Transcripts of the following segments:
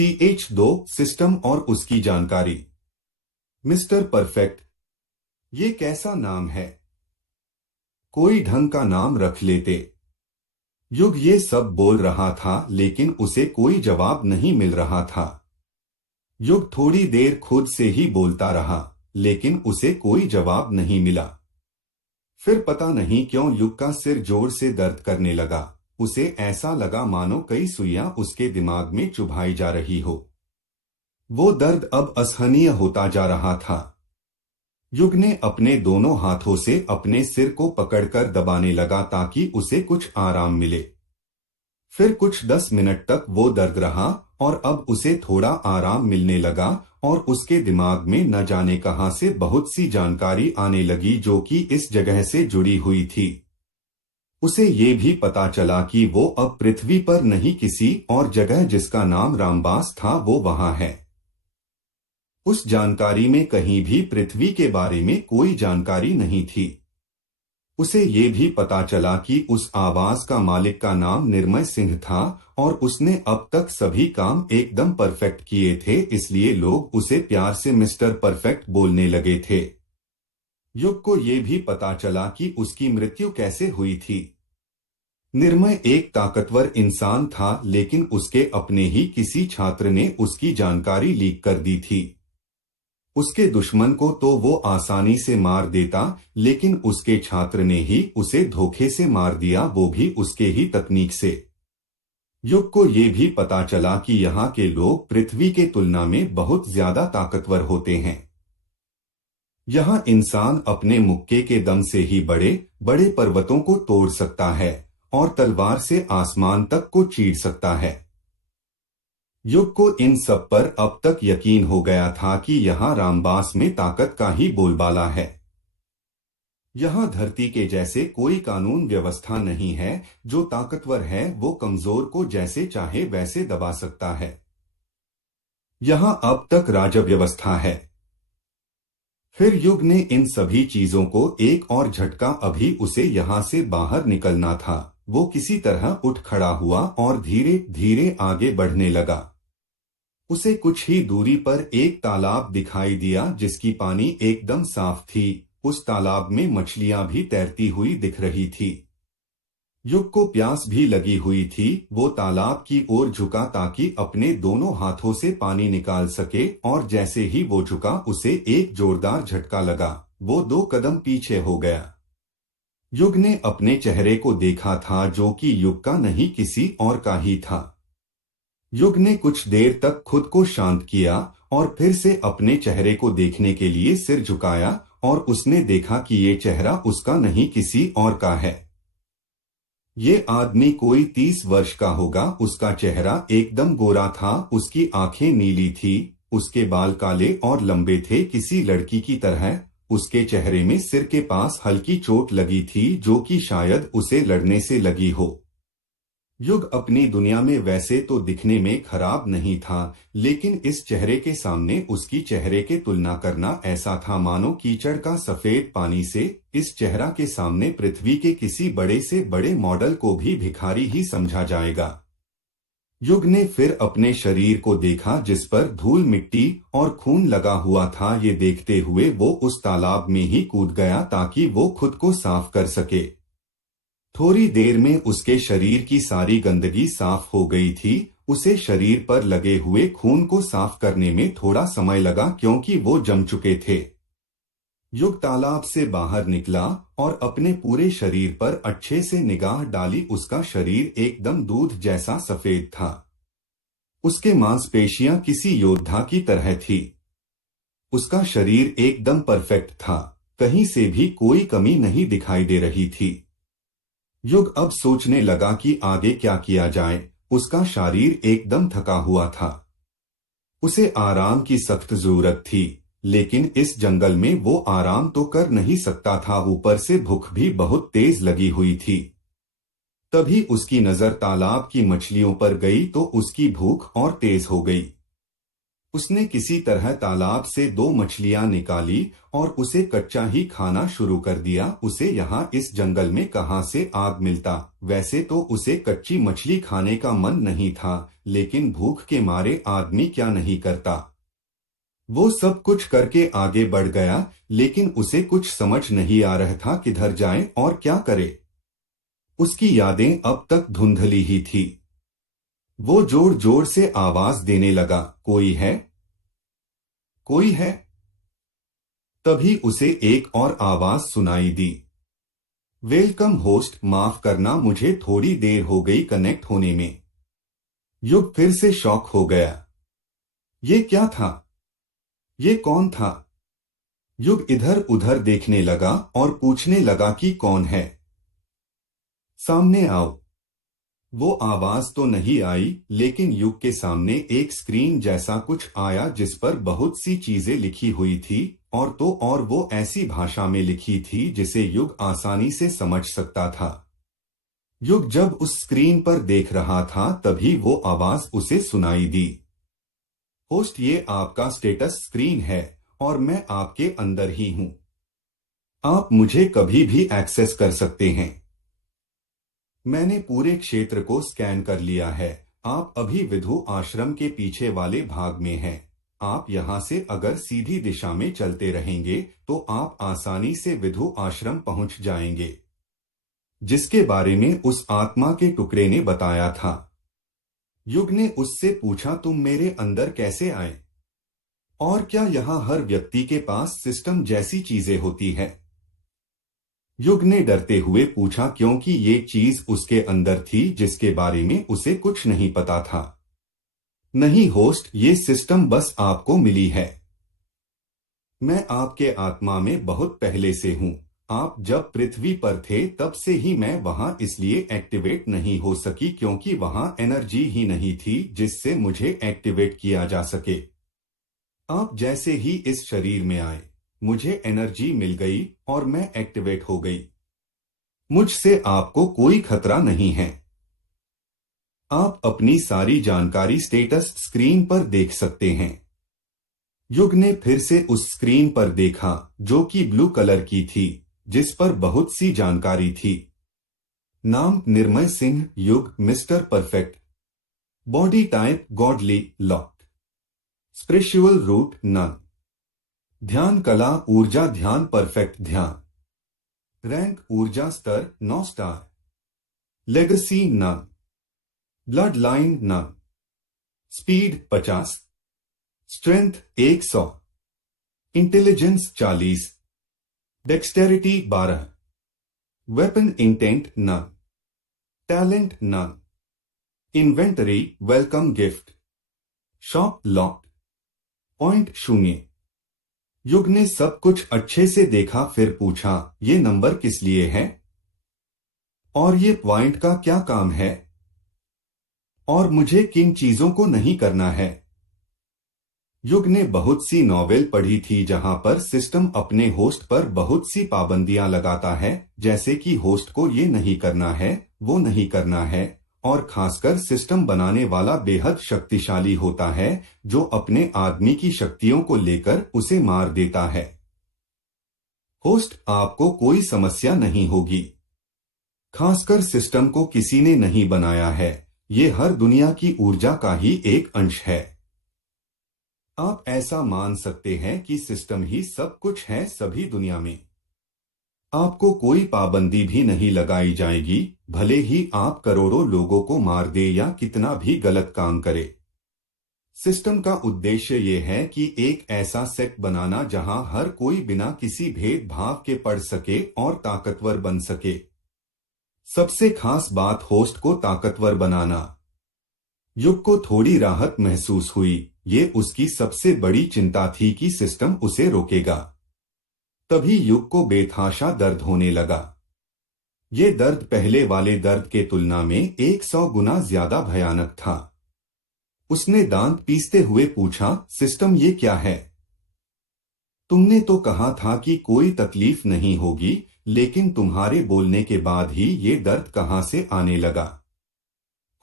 CH2 system और उसकी जानकारी। मिस्टर परफेक्ट, ये कैसा नाम है? कोई ढंग का नाम रख लेते। युग ये सब बोल रहा था लेकिन उसे कोई जवाब नहीं मिल रहा था। युग थोड़ी देर खुद से ही बोलता रहा लेकिन उसे कोई जवाब नहीं मिला। फिर पता नहीं क्यों युग का सिर जोर से दर्द करने लगा। उसे ऐसा लगा मानो कई सुइयां उसके दिमाग में चुभाई जा रही हो। वो दर्द अब असहनीय होता जा रहा था। युग ने अपने दोनों हाथों से अपने सिर को पकड़कर दबाने लगा ताकि उसे कुछ आराम मिले। फिर कुछ 10 मिनट तक वो दर्द रहा और अब उसे थोड़ा आराम मिलने लगा और उसके दिमाग में न जाने कहां से बहुत सी जानकारी आने लगी जो कि इस जगह से जुड़ी हुई थी। उसे ये भी पता चला कि वो अब पृथ्वी पर नहीं किसी और जगह जिसका नाम रामबास था वो वहां है। उस जानकारी में कहीं भी पृथ्वी के बारे में कोई जानकारी नहीं थी। उसे ये भी पता चला कि उस आवाज का मालिक का नाम निर्मय सिंह था और उसने अब तक सभी काम एकदम परफेक्ट किए थे, इसलिए लोग उसे प्यार से मिस्टर परफेक्ट बोलने लगे थे। युग को ये भी पता चला कि उसकी मृत्यु कैसे हुई थी। निर्मय एक ताकतवर इंसान था लेकिन उसके अपने ही किसी छात्र ने उसकी जानकारी लीक कर दी थी। उसके दुश्मन को तो वो आसानी से मार देता लेकिन उसके छात्र ने ही उसे धोखे से मार दिया, वो भी उसके ही तकनीक से। युग को ये भी पता चला कि यहाँ के लोग पृथ्वी के तुलना में बहुत ज्यादा ताकतवर होते हैं। यहाँ इंसान अपने मुक्के के दम से ही बड़े बड़े पर्वतों को तोड़ सकता है और तलवार से आसमान तक को चीर सकता है। युग को इन सब पर अब तक यकीन हो गया था कि यहाँ रामबास में ताकत का ही बोलबाला है। यहाँ धरती के जैसे कोई कानून व्यवस्था नहीं है। जो ताकतवर है वो कमजोर को जैसे चाहे वैसे दबा सकता है। यहाँ अब तक राजव्यवस्था है। फिर युग ने इन सभी चीजों को एक और झटका, अभी उसे यहाँ से बाहर निकलना था। वो किसी तरह उठ खड़ा हुआ और धीरे धीरे आगे बढ़ने लगा। उसे कुछ ही दूरी पर एक तालाब दिखाई दिया जिसकी पानी एकदम साफ थी। उस तालाब में मछलियां भी तैरती हुई दिख रही थी। युग को प्यास भी लगी हुई थी। वो तालाब की ओर झुका ताकि अपने दोनों हाथों से पानी निकाल सके और जैसे ही वो झुका उसे एक जोरदार झटका लगा। वो 2 कदम पीछे हो गया। युग ने अपने चेहरे को देखा था जो कि युग का नहीं किसी और का ही था। युग ने कुछ देर तक खुद को शांत किया और फिर से अपने चेहरे को देखने के लिए सिर झुकाया और उसने देखा कि ये चेहरा उसका नहीं किसी और का है। ये आदमी कोई 30 वर्ष का होगा। उसका चेहरा एकदम गोरा था, उसकी आंखें नीली थी, उसके बाल काले और लंबे थे किसी लड़की की तरह। उसके चेहरे में सिर के पास हल्की चोट लगी थी जो कि शायद उसे लड़ने से लगी हो। युग अपनी दुनिया में वैसे तो दिखने में खराब नहीं था लेकिन इस चेहरे के सामने उसकी चेहरे के तुलना करना ऐसा था मानो कीचड़ का सफेद पानी से। इस चेहरा के सामने पृथ्वी के किसी बड़े से बड़े मॉडल को भी भिखारी ही समझा जाएगा। युग ने फिर अपने शरीर को देखा जिस पर धूल मिट्टी और खून लगा हुआ था। ये देखते हुए वो उस तालाब में ही कूद गया ताकि वो खुद को साफ कर सके। थोड़ी देर में उसके शरीर की सारी गंदगी साफ हो गई थी। उसे शरीर पर लगे हुए खून को साफ करने में थोड़ा समय लगा क्योंकि वो जम चुके थे। युग तालाब से बाहर निकला और अपने पूरे शरीर पर अच्छे से निगाह डाली। उसका शरीर एकदम दूध जैसा सफेद था। उसके मांसपेशियां किसी योद्धा की तरह थी। उसका शरीर एकदम परफेक्ट था, कहीं से भी कोई कमी नहीं दिखाई दे रही थी। युग अब सोचने लगा कि आगे क्या किया जाए। उसका शरीर एकदम थका हुआ था। उसे आराम की सख्त जरूरत थी लेकिन इस जंगल में वो आराम तो कर नहीं सकता था, ऊपर से भूख भी बहुत तेज लगी हुई थी। तभी उसकी नजर तालाब की मछलियों पर गई तो उसकी भूख और तेज हो गई। उसने किसी तरह तालाब से 2 मछलियां निकाली और उसे कच्चा ही खाना शुरू कर दिया। उसे यहाँ इस जंगल में कहाँ से आग मिलता। वैसे तो उसे कच्ची मछली खाने का मन नहीं था, लेकिन भूख के मारे आदमी क्या नहीं करता। वो सब कुछ करके आगे बढ़ गया, लेकिन उसे कुछ समझ नहीं आ रहा था किधर जाए और क्या करे। उसकी यादें अब तक धुंधली ही थी। वो जोर जोर से आवाज देने लगा, कोई है, कोई है। तभी उसे एक और आवाज सुनाई दी, वेलकम होस्ट, माफ करना मुझे थोड़ी देर हो गई कनेक्ट होने में। युग फिर से शॉक हो गया। ये क्या था? ये कौन था? युग इधर उधर देखने लगा और पूछने लगा कि कौन है, सामने आओ। वो आवाज तो नहीं आई, लेकिन युग के सामने एक स्क्रीन जैसा कुछ आया जिस पर बहुत सी चीजें लिखी हुई थी, और तो और वो ऐसी भाषा में लिखी थी जिसे युग आसानी से समझ सकता था। युग जब उस स्क्रीन पर देख रहा था तभी वो आवाज उसे सुनाई दी, होस्ट, ये आपका स्टेटस स्क्रीन है और मैं आपके अंदर ही हूं। आप मुझे कभी भी एक्सेस कर सकते हैं। मैंने पूरे क्षेत्र को स्कैन कर लिया है। आप अभी विधु आश्रम के पीछे वाले भाग में हैं। आप यहाँ से अगर सीधी दिशा में चलते रहेंगे तो आप आसानी से विधु आश्रम पहुंच जाएंगे, जिसके बारे में उस आत्मा के टुकड़े ने बताया था। युग ने उससे पूछा, तुम मेरे अंदर कैसे आए? और क्या यहाँ हर व्यक्ति के पास सिस्टम जैसी चीजें होती है? युग ने डरते हुए पूछा, क्योंकि ये चीज उसके अंदर थी जिसके बारे में उसे कुछ नहीं पता था। नहीं होस्ट, ये सिस्टम बस आपको मिली है। मैं आपके आत्मा में बहुत पहले से हूँ। आप जब पृथ्वी पर थे तब से ही मैं वहां इसलिए एक्टिवेट नहीं हो सकी क्योंकि वहां एनर्जी ही नहीं थी जिससे मुझे एक्टिवेट किया जा सके। आप जैसे ही इस शरीर में आए, मुझे एनर्जी मिल गई और मैं एक्टिवेट हो गई। मुझसे आपको कोई खतरा नहीं है। आप अपनी सारी जानकारी स्टेटस स्क्रीन पर देख सकते हैं। युग ने फिर से उस स्क्रीन पर देखा जो कि ब्लू कलर की थी, जिस पर बहुत सी जानकारी थी। नाम Nirmay Singh, Yug mister perfect, body type godly locked, spiritual root none, ध्यान कला ऊर्जा ध्यान परफेक्ट ध्यान, रैंक ऊर्जा स्तर 9 star, legacy none, bloodline none, speed 50, strength 100, intelligence 40, dexterity 12, weapon intent none, talent none, inventory welcome gift, shop locked, point 0। Yug ने सब कुछ अच्छे से देखा, फिर पूछा, ये नंबर किस लिए है? और ये पॉइंट का क्या काम है? और मुझे किन चीजों को नहीं करना है? युग ने बहुत सी नॉवेल पढ़ी थी जहां पर सिस्टम अपने होस्ट पर बहुत सी पाबंदियां लगाता है, जैसे कि होस्ट को ये नहीं करना है, वो नहीं करना है, और खासकर सिस्टम बनाने वाला बेहद शक्तिशाली होता है जो अपने आदमी की शक्तियों को लेकर उसे मार देता है। होस्ट, आपको कोई समस्या नहीं होगी। खासकर सिस्टम को किसी ने नहीं बनाया है, ये हर दुनिया की ऊर्जा का ही एक अंश है। आप ऐसा मान सकते हैं कि सिस्टम ही सब कुछ है सभी दुनिया में। आपको कोई पाबंदी भी नहीं लगाई जाएगी, भले ही आप करोड़ों लोगों को मार दे या कितना भी गलत काम करे। सिस्टम का उद्देश्य ये है कि एक ऐसा सेक्ट बनाना जहां हर कोई बिना किसी भेदभाव के पढ़ सके और ताकतवर बन सके। सबसे खास बात, होस्ट को ताकतवर बनाना। युग को थोड़ी राहत महसूस हुई। ये उसकी सबसे बड़ी चिंता थी कि सिस्टम उसे रोकेगा। तभी युग को बेतहाशा दर्द होने लगा। ये दर्द पहले वाले दर्द के तुलना में 100 गुना ज्यादा भयानक था। उसने दांत पीसते हुए पूछा, सिस्टम ये क्या है? तुमने तो कहा था कि कोई तकलीफ नहीं होगी, लेकिन तुम्हारे बोलने के बाद ही ये दर्द कहां से आने लगा?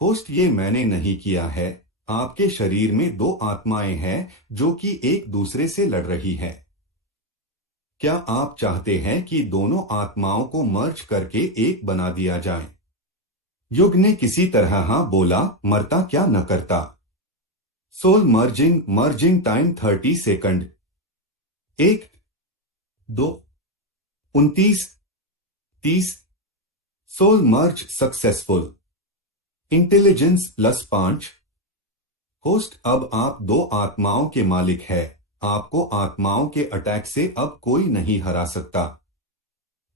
होस्ट, ये मैंने नहीं किया है, आपके शरीर में दो आत्माएं हैं जो कि एक दूसरे से लड़ रही हैं। क्या आप चाहते हैं कि दोनों आत्माओं को मर्ज करके एक बना दिया जाए? युग ने किसी तरह हाँ बोला, मरता क्या न करता। Soul merging merging time 30 second. 1, 2, 29, 30। Soul merge successful. Intelligence +5। Host, अब आप दो आत्माओं के मालिक हैं। आपको आत्माओं के अटैक से अब कोई नहीं हरा सकता।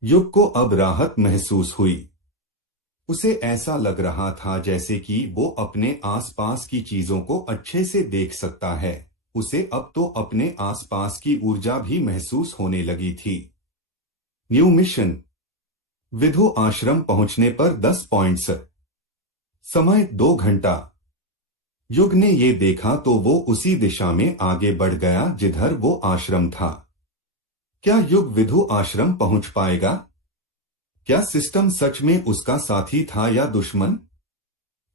युग को अब राहत महसूस हुई। उसे ऐसा लग रहा था जैसे कि वो अपने आसपास की चीजों को अच्छे से देख सकता है। उसे अब तो अपने आसपास की ऊर्जा भी महसूस होने लगी थी। New mission. विधु आश्रम पहुंचने पर 10 पॉइंट्स। समय 2 घंटा। युग ने ये देखा तो वो उसी दिशा में आगे बढ़ गया जिधर वो आश्रम था। क्या युग विधु आश्रम पहुंच पाएगा? क्या सिस्टम सच में उसका साथी था या दुश्मन?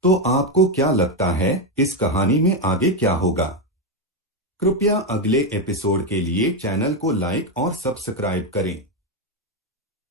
तो आपको क्या लगता है, इस कहानी में आगे क्या होगा? कृपया अगले एपिसोड के लिए चैनल को लाइक और सब्सक्राइब करें।